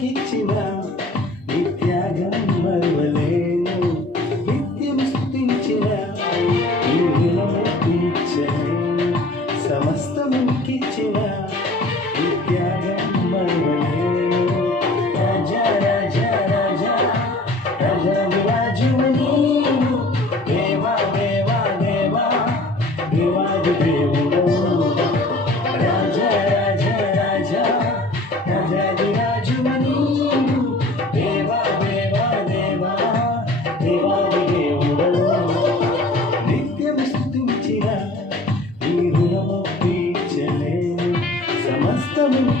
que te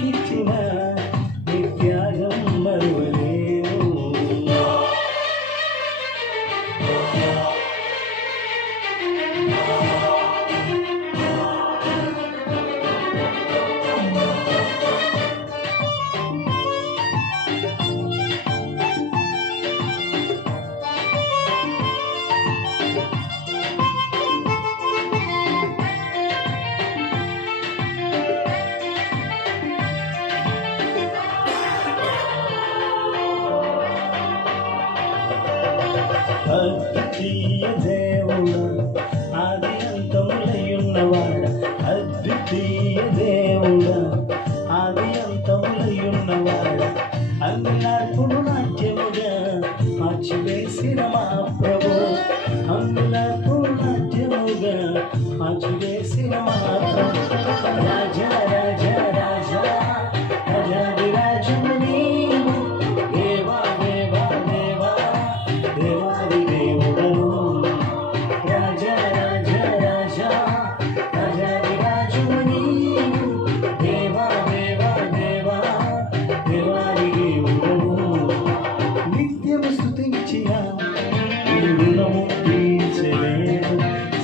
কিছু না మంచి వేసిన రాజా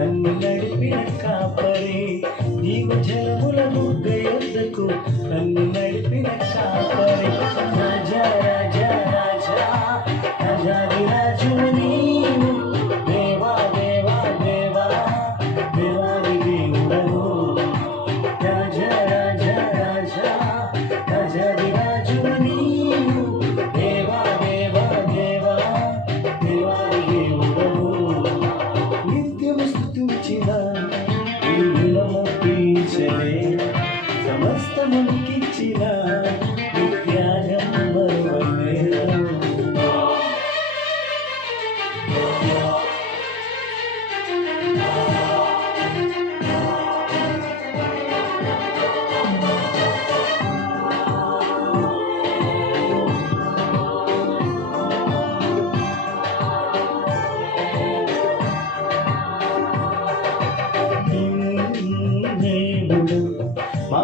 నన్ను నడిపిన కాపరి నీవు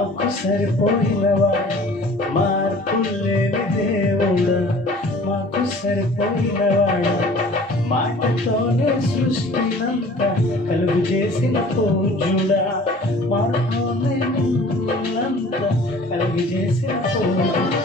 మాకు సరిపోయినవా మార్పు లేని దేవుడా. మాకు సరిపోయినవాడా మాటతోనే సృష్టినంత కలుగు చేసిన పూజుడా మాటతోనే కలుగు చేసిన పూజుడా